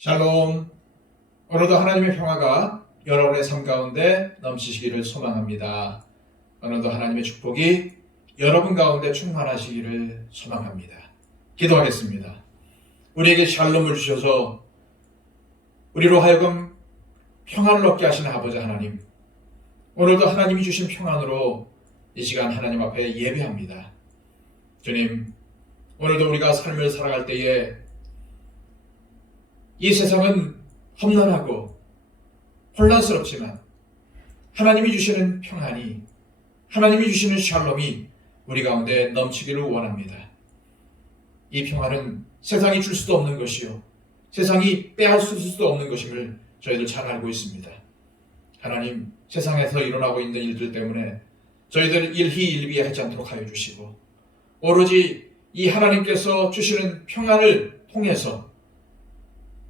샬롬. 오늘도 하나님의 평화가 여러분의 삶 가운데 넘치시기를 소망합니다. 오늘도 하나님의 축복이 여러분 가운데 충만하시기를 소망합니다. 기도하겠습니다. 우리에게 샬롬을 주셔서 우리로 하여금 평안을 얻게 하시는 아버지 하나님, 오늘도 하나님이 주신 평안으로 이 시간 하나님 앞에 예배합니다. 주님, 오늘도 우리가 삶을 살아갈 때에 이 세상은 험난하고 혼란스럽지만 하나님이 주시는 평안이, 하나님이 주시는 샬롬이 우리 가운데 넘치기를 원합니다. 이 평안은 세상이 줄 수도 없는 것이요, 세상이 빼앗을 수도 없는 것임을 저희들 잘 알고 있습니다. 하나님, 세상에서 일어나고 있는 일들 때문에 저희들 일희일비하지 않도록 하여 주시고, 오로지 이 하나님께서 주시는 평안을 통해서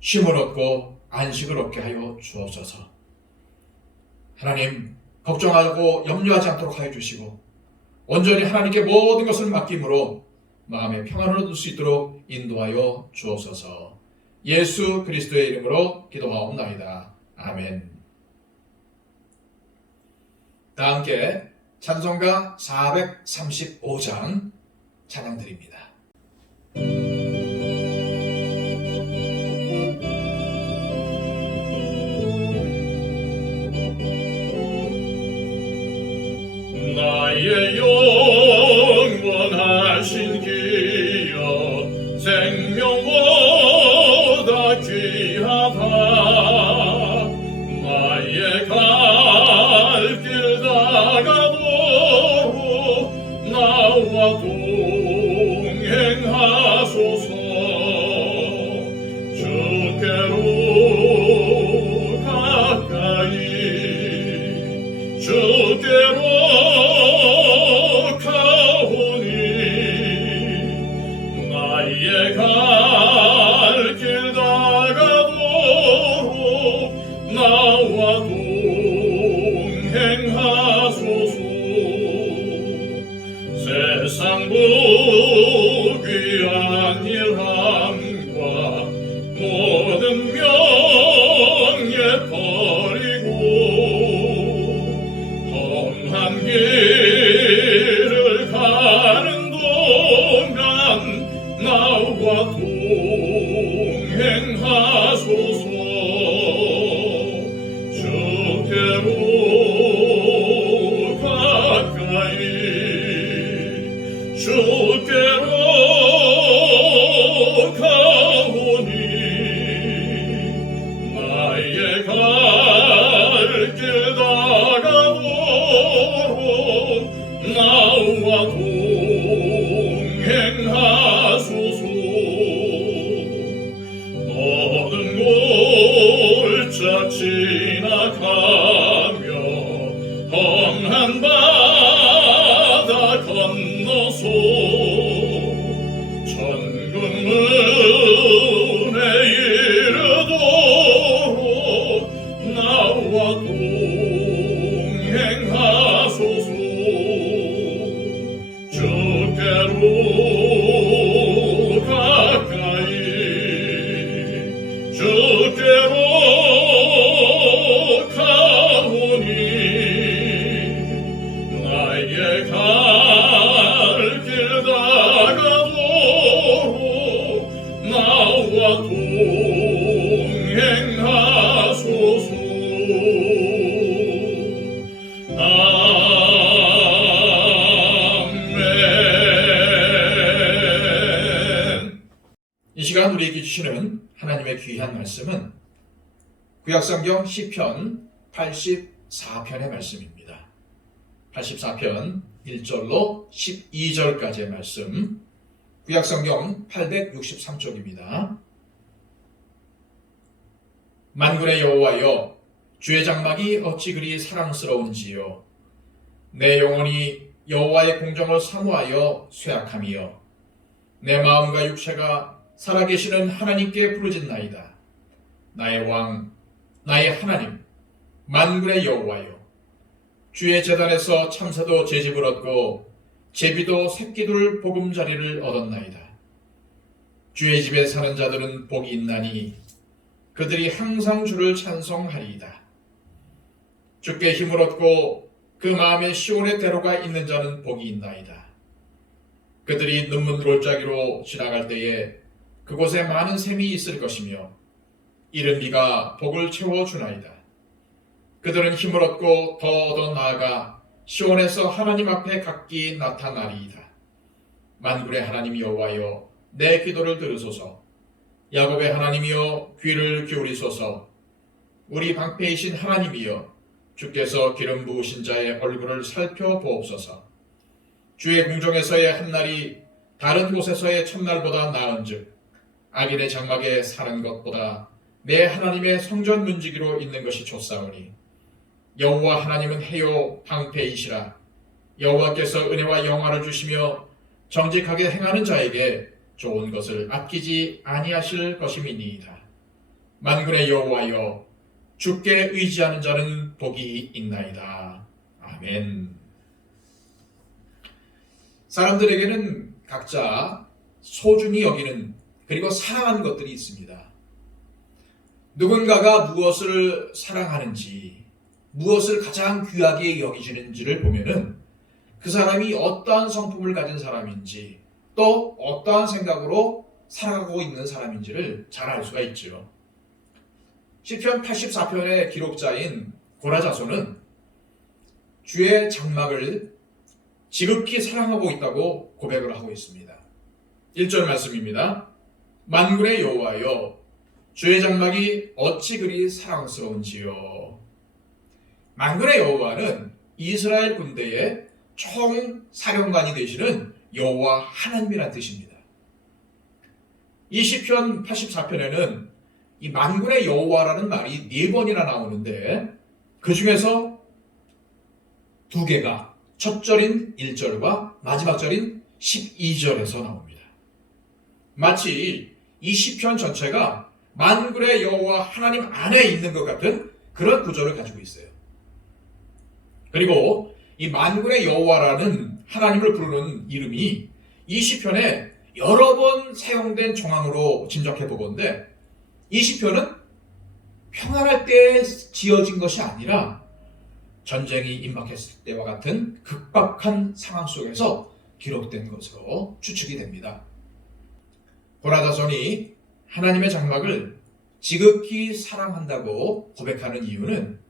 쉼을 얻고 안식을 얻게 하여 주옵소서. 하나님, 걱정하고 염려하지 않도록 하여 주시고 온전히 하나님께 모든 것을 맡김으로 마음의 평안을 얻을 수 있도록 인도하여 주옵소서. 예수 그리스도의 이름으로 기도하옵나이다. 아멘. 다 함께 찬송가 435장 찬양드립니다. 나의 영원하신 기여 생명보다 귀하다. 나의 갈 길 다가도록 나와 동행하소서. 주께로 가까이 주께로 나의 갈 길 다가도록 나와 동행하소서. 세상 부귀한 일함과 모든 명예 버리고 험한 길을 가는 동안 나와 동행하소서. 주께로 가까이 주께로 가오니 나의 갈 길 다가도록 나와 동행하소서. 모든 골짜 지나가며 험한 바다 건너서 천국 문에 이르도록 나와 동행하소서. 주께로 가까이 주께로 가오니 나의 갈 길 다가도록 나와 동행하소서. 아멘. 이 시간 우리에게 주시는 하나님의 귀한 말씀은 구약성경 시편 84편의 말씀입니다. 84편 1절로 12절까지의 말씀, 구약성경 863쪽입니다. 만군의 여호와여, 주의 장막이 어찌 그리 사랑스러운지요. 내 영혼이 여호와의 공정을 사모하여 쇠약함이요. 내 마음과 육체가 살아계시는 하나님께 부르짖나이다. 나의 왕, 나의 하나님, 만군의 여호와여, 주의 제단에서 참새도 제집을 얻고 제비도 새끼둘 보금자리를 얻었나이다. 주의 집에 사는 자들은 복이 있나니 그들이 항상 주를 찬송하리이다. 주께 힘을 얻고 그 마음에 시온의 대로가 있는 자는 복이 있나이다. 그들이 눈문 골짜기로 지나갈 때에 그곳에 많은 샘이 있을 것이며 이른 비가 복을 채워주나이다. 그들은 힘을 얻고 더 나아가 시온에서 하나님 앞에 각기 나타나리이다. 만군의 하나님 여호와여, 내 기도를 들으소서. 야곱의 하나님이여, 귀를 기울이소서. 우리 방패이신 하나님이여, 주께서 기름 부으신 자의 얼굴을 살펴보옵소서. 주의 궁정에서의 한날이 다른 곳에서의 첫날보다 나은즉 악인의 장막에 사는 것보다 내 하나님의 성전 문지기로 있는 것이 좋사오니 여호와 하나님은 해요 방패이시라. 여호와께서 은혜와 영화를 주시며 정직하게 행하는 자에게 좋은 것을 아끼지 아니하실 것임이니이다. 만군의 여호와여, 주께 의지하는 자는 복이 있나이다. 아멘. 사람들에게는 각자 소중히 여기는 그리고 사랑하는 것들이 있습니다. 누군가가 무엇을 사랑하는지, 무엇을 가장 귀하게 여기시는지를 보면은 그 사람이 어떠한 성품을 가진 사람인지, 또 어떠한 생각으로 살아가고 있는 사람인지를 잘 알 수가 있죠. 시편 84편의 기록자인 고라자손은 주의 장막을 지극히 사랑하고 있다고 고백을 하고 있습니다. 1절 말씀입니다. 만군의 여호와여, 주의 장막이 어찌 그리 사랑스러운지요. 만군의 여호와는 이스라엘 군대의 총사령관이 되시는 여호와 하나님이라는 뜻입니다. 이 시편 84편에는 이 만군의 여호와라는 말이 4번이나 나오는데 그 중에서 2개가 첫 절인 1절과 마지막 절인 12절에서 나옵니다. 마치 이 시편 전체가 만군의 여호와 하나님 안에 있는 것 같은 그런 구조를 가지고 있어요. 그리고 이 만군의 여호와라는 하나님을 부르는 이름이 이 시편에 여러 번 사용된 정황으로 짐작해 보건대 이 시편은 평안할 때 지어진 것이 아니라 전쟁이 임박했을 때와 같은 극박한 상황 속에서 기록된 것으로 추측이 됩니다. 고라자손이 하나님의 장막을 지극히 사랑한다고 고백하는 이유는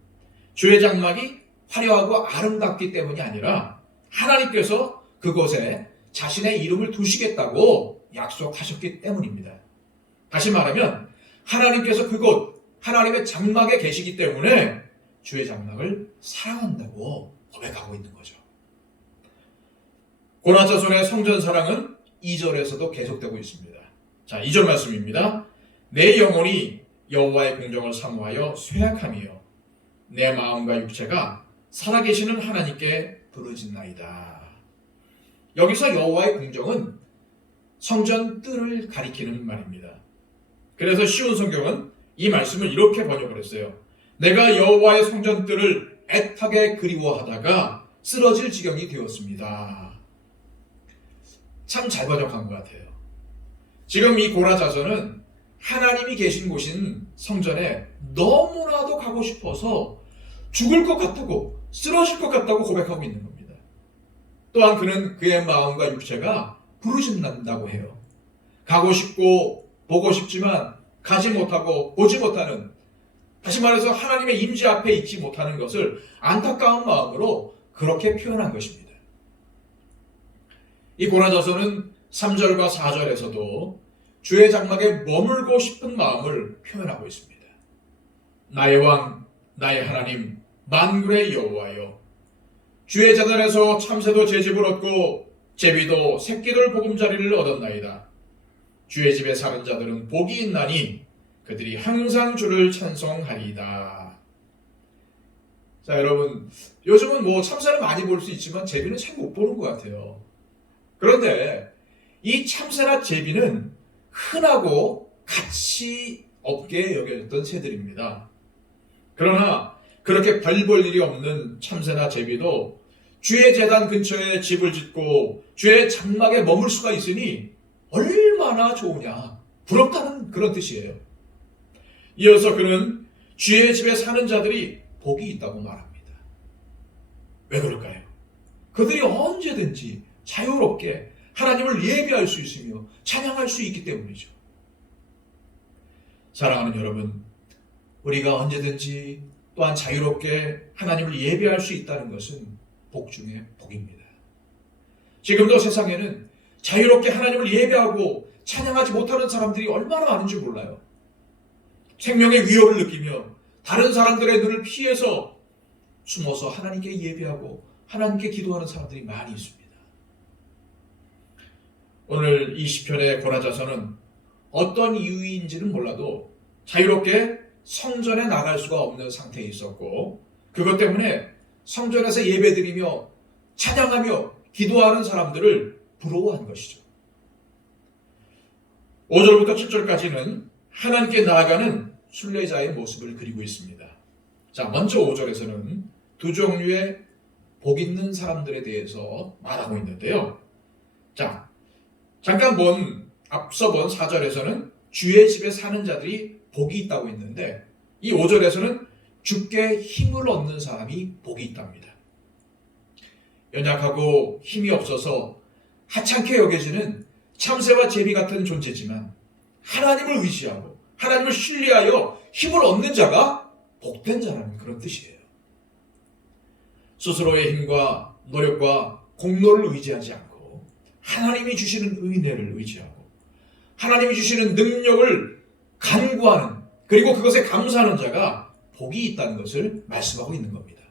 주의 장막이 화려하고 아름답기 때문이 아니라 하나님께서 그곳에 자신의 이름을 두시겠다고 약속하셨기 때문입니다. 다시 말하면 하나님께서 그곳 하나님의 장막에 계시기 때문에 주의 장막을 사랑한다고 고백하고 있는 거죠. 고라자손의 성전 사랑은 2절에서도 계속되고 있습니다. 자, 2절 말씀입니다. 내 영혼이 여호와의 공정을 사모하여 쇠약하며 내 마음과 육체가 살아계시는 하나님께 부르짖나이다. 여기서 여호와의 공정은 성전 뜰을 가리키는 말입니다. 그래서 쉬운 성경은 이 말씀을 이렇게 번역을 했어요. 내가 여호와의 성전 뜰을 애타게 그리워하다가 쓰러질 지경이 되었습니다. 참 잘 번역한 것 같아요. 지금 이 고라자손은 하나님이 계신 곳인 성전에 너무나도 가고 싶어서 죽을 것 같다고, 쓰러질 것 같다고 고백하고 있는 겁니다. 또한 그는 그의 마음과 육체가 부르짖는다고 해요. 가고 싶고 보고 싶지만 가지 못하고 보지 못하는, 다시 말해서 하나님의 임재 앞에 있지 못하는 것을 안타까운 마음으로 그렇게 표현한 것입니다. 이 고라자손은 3절과 4절에서도 주의 장막에 머물고 싶은 마음을 표현하고 있습니다. 나의 왕, 나의 하나님, 만군의 여호와여, 주의 제단에서 참새도 제 집을 얻고 제비도 새끼들 보금자리를 얻었나이다. 주의 집에 사는 자들은 복이 있나니 그들이 항상 주를 찬송하리이다. 자, 여러분, 요즘은 뭐 참새를 많이 볼 수 있지만 제비는 잘 못 보는 것 같아요. 그런데 이 참새나 제비는 흔하고 가치 없게 여겨졌던 새들입니다. 그러나 그렇게 별 볼 일이 없는 참새나 제비도 주의 제단 근처에 집을 짓고 주의 장막에 머물 수가 있으니 얼마나 좋으냐, 부럽다는 그런 뜻이에요. 이어서 그는 주의 집에 사는 자들이 복이 있다고 말합니다. 왜 그럴까요? 그들이 언제든지 자유롭게 하나님을 예배할 수 있으며 찬양할 수 있기 때문이죠. 사랑하는 여러분, 우리가 언제든지 또한 자유롭게 하나님을 예배할 수 있다는 것은 복 중에 복입니다. 지금도 세상에는 자유롭게 하나님을 예배하고 찬양하지 못하는 사람들이 얼마나 많은지 몰라요. 생명의 위협을 느끼며 다른 사람들의 눈을 피해서 숨어서 하나님께 예배하고 하나님께 기도하는 사람들이 많이 있습니다. 오늘 이 시편의 고라자서는 어떤 이유인지는 몰라도 자유롭게 성전에 나갈 수가 없는 상태에 있었고, 그것 때문에 성전에서 예배드리며 찬양하며 기도하는 사람들을 부러워한 것이죠. 5절부터 7절까지는 하나님께 나아가는 순례자의 모습을 그리고 있습니다. 자, 먼저 5절에서는 두 종류의 복 있는 사람들에 대해서 말하고 있는데요. 자, 잠깐 앞서 본 4절에서는 주의 집에 사는 자들이 복이 있다고 했는데, 이 5절에서는 주께 힘을 얻는 사람이 복이 있답니다. 연약하고 힘이 없어서 하찮게 여겨지는 참새와 제비 같은 존재지만 하나님을 의지하고 하나님을 신뢰하여 힘을 얻는 자가 복된 자라는 그런 뜻이에요. 스스로의 힘과 노력과 공로를 의지하지 않고 하나님이 주시는 은혜를 의지하고 하나님이 주시는 능력을 간구하는, 그리고 그것에 감사하는 자가 복이 있다는 것을 말씀하고 있는 겁니다.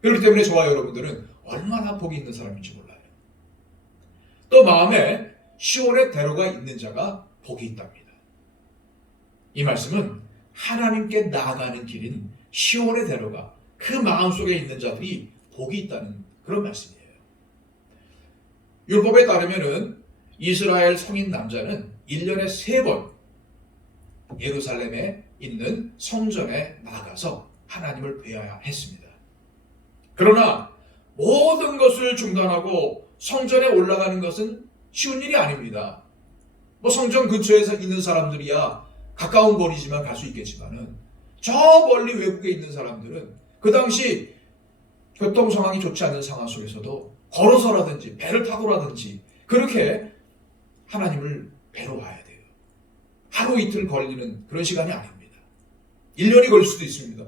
그렇기 때문에 저와 여러분들은 얼마나 복이 있는 사람인지 몰라요. 또 마음에 시온의 대로가 있는 자가 복이 있답니다. 이 말씀은 하나님께 나아가는 길인 시온의 대로가 그 마음속에 있는 자들이 복이 있다는 그런 말씀이에요. 율법에 따르면은 이스라엘 성인 남자는 1년에 3번 예루살렘에 있는 성전에 나가서 하나님을 뵈어야 했습니다. 그러나 모든 것을 중단하고 성전에 올라가는 것은 쉬운 일이 아닙니다. 성전 근처에서 있는 사람들이야 가까운 거리지만 갈 수 있겠지만은 저 멀리 외국에 있는 사람들은 그 당시 교통 상황이 좋지 않은 상황 속에서도 걸어서라든지 배를 타고라든지 그렇게 하나님을 뵈러 와야 돼요. 하루 이틀 걸리는 그런 시간이 아닙니다. 1년이 걸릴 수도 있습니다.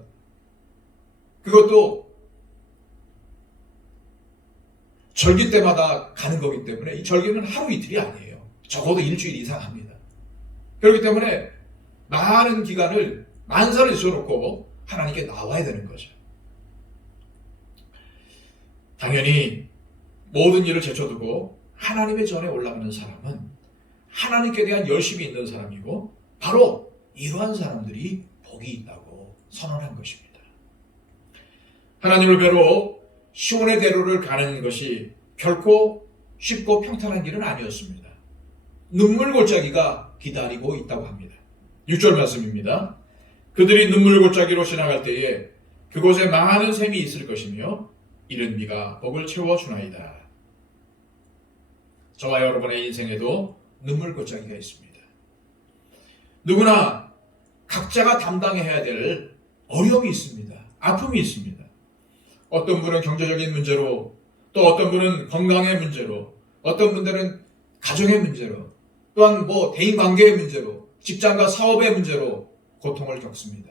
그것도 절기 때마다 가는 거기 때문에 이 절기는 하루 이틀이 아니에요. 적어도 일주일 이상 합니다. 그렇기 때문에 많은 기간을 만사를 지어놓고 하나님께 나와야 되는 거죠. 당연히 모든 일을 제쳐두고 하나님의 전에 올라가는 사람은 하나님께 대한 열심이 있는 사람이고 바로 이러한 사람들이 복이 있다고 선언한 것입니다. 하나님을 뵈러 시온의 대로를 가는 것이 결코 쉽고 평탄한 길은 아니었습니다. 눈물 골짜기가 기다리고 있다고 합니다. 6절 말씀입니다. 그들이 눈물 골짜기로 지나갈 때에 그곳에 많은 샘이 있을 것이며 이른 비가 복을 채워주나이다. 저와 여러분의 인생에도 눈물 골짜기가 있습니다. 누구나 각자가 담당해야 될 어려움이 있습니다. 아픔이 있습니다. 어떤 분은 경제적인 문제로, 또 어떤 분은 건강의 문제로, 어떤 분들은 가정의 문제로, 또한 대인관계의 문제로, 직장과 사업의 문제로 고통을 겪습니다.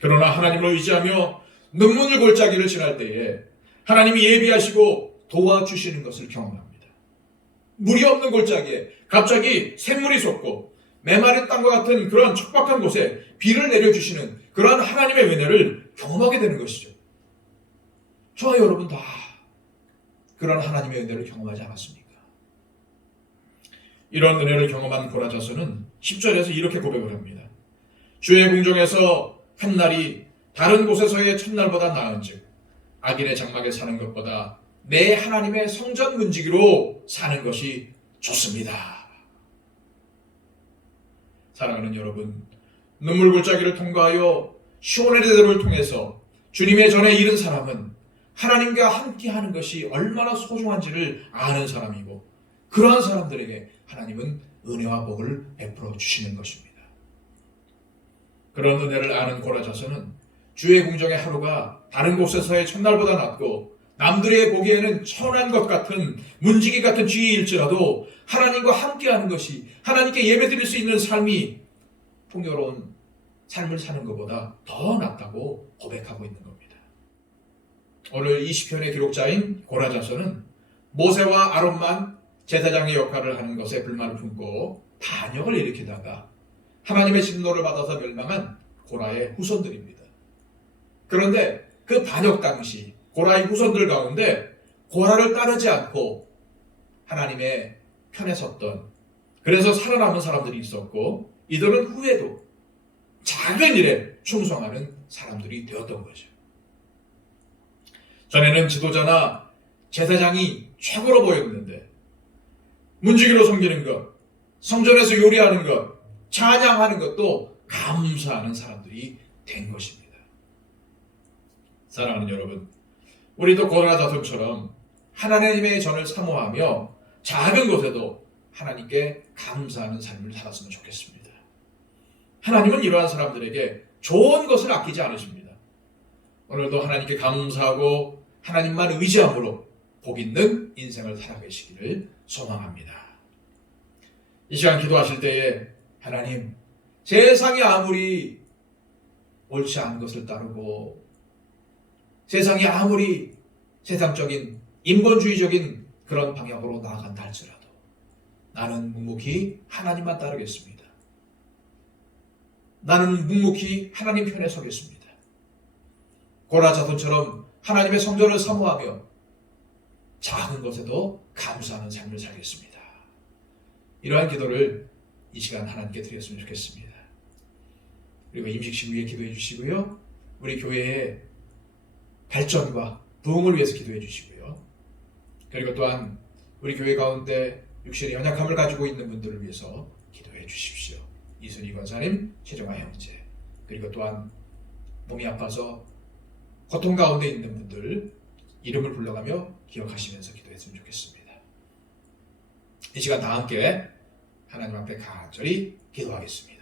그러나 하나님을 의지하며 눈물 골짜기를 지날 때에 하나님이 예비하시고 도와주시는 것을 경험합니다. 물이 없는 골짜기에 갑자기 샘물이 솟고 메마른 땅과 같은 그런 척박한 곳에 비를 내려주시는 그러한 하나님의 은혜를 경험하게 되는 것이죠. 저와 여러분 다 그런 하나님의 은혜를 경험하지 않았습니까? 이런 은혜를 경험한 고라자서는 10절에서 이렇게 고백을 합니다. 주의 궁정에서 한 날이 다른 곳에서의 첫날보다 나은즉 악인의 장막에 사는 것보다 내 하나님의 성전 문지기로 사는 것이 좋습니다. 사랑하는 여러분, 눈물 골짜기를 통과하여 시온의 대로를 통해서 주님의 전에 이른 사람은 하나님과 함께하는 것이 얼마나 소중한지를 아는 사람이고 그러한 사람들에게 하나님은 은혜와 복을 베풀어 주시는 것입니다. 그런 은혜를 아는 고라자서는 주의 궁정의 하루가 다른 곳에서의 첫날보다 낫고 남들의 보기에는 천한 것 같은 문지기 같은 쥐일지라도 하나님과 함께하는 것이 하나님께 예배드릴 수 있는 삶이 풍요로운 삶을 사는 것보다 더 낫다고 고백하고 있는 겁니다. 오늘 이 시편의 기록자인 고라자서는 모세와 아론만 제사장의 역할을 하는 것에 불만을 품고 반역을 일으키다가 하나님의 진노를 받아서 멸망한 고라의 후손들입니다. 그런데 그 반역 당시 고라의 후손들 가운데 고라를 따르지 않고 하나님의 편에 섰던, 그래서 살아남은 사람들이 있었고 이들은 후에도 작은 일에 충성하는 사람들이 되었던 거죠. 전에는 지도자나 제사장이 최고로 보였는데 문지기로 섬기는 것, 성전에서 요리하는 것, 찬양하는 것도 감사하는 사람들이 된 것입니다. 사랑하는 여러분, 우리도 고라자손처럼 하나님의 전을 사모하며 작은 것에도 하나님께 감사하는 삶을 살았으면 좋겠습니다. 하나님은 이러한 사람들에게 좋은 것을 아끼지 않으십니다. 오늘도 하나님께 감사하고 하나님만 의지함으로 복 있는 인생을 살아계시기를 소망합니다. 이 시간 기도하실 때에 하나님, 세상이 아무리 옳지 않은 것을 따르고 세상이 아무리 세상적인 인본주의적인 그런 방향으로 나아간다 할지라도 나는 묵묵히 하나님만 따르겠습니다. 나는 묵묵히 하나님 편에 서겠습니다. 고라자손처럼 하나님의 성전을 사모하며 작은 것에도 감사하는 삶을 살겠습니다. 이러한 기도를 이 시간 하나님께 드렸으면 좋겠습니다. 그리고 임식식 위에 기도해 주시고요. 우리 교회의 발전과 부흥을 위해서 기도해 주시고요. 그리고 또한 우리 교회 가운데 육신의 연약함을 가지고 있는 분들을 위해서 기도해 주십시오. 이순희 권사님, 최정아 형제, 그리고 또한 몸이 아파서 고통 가운데 있는 분들 이름을 불러가며 기억하시면서 기도했으면 좋겠습니다. 이 시간 다 함께 하나님 앞에 간절히 기도하겠습니다.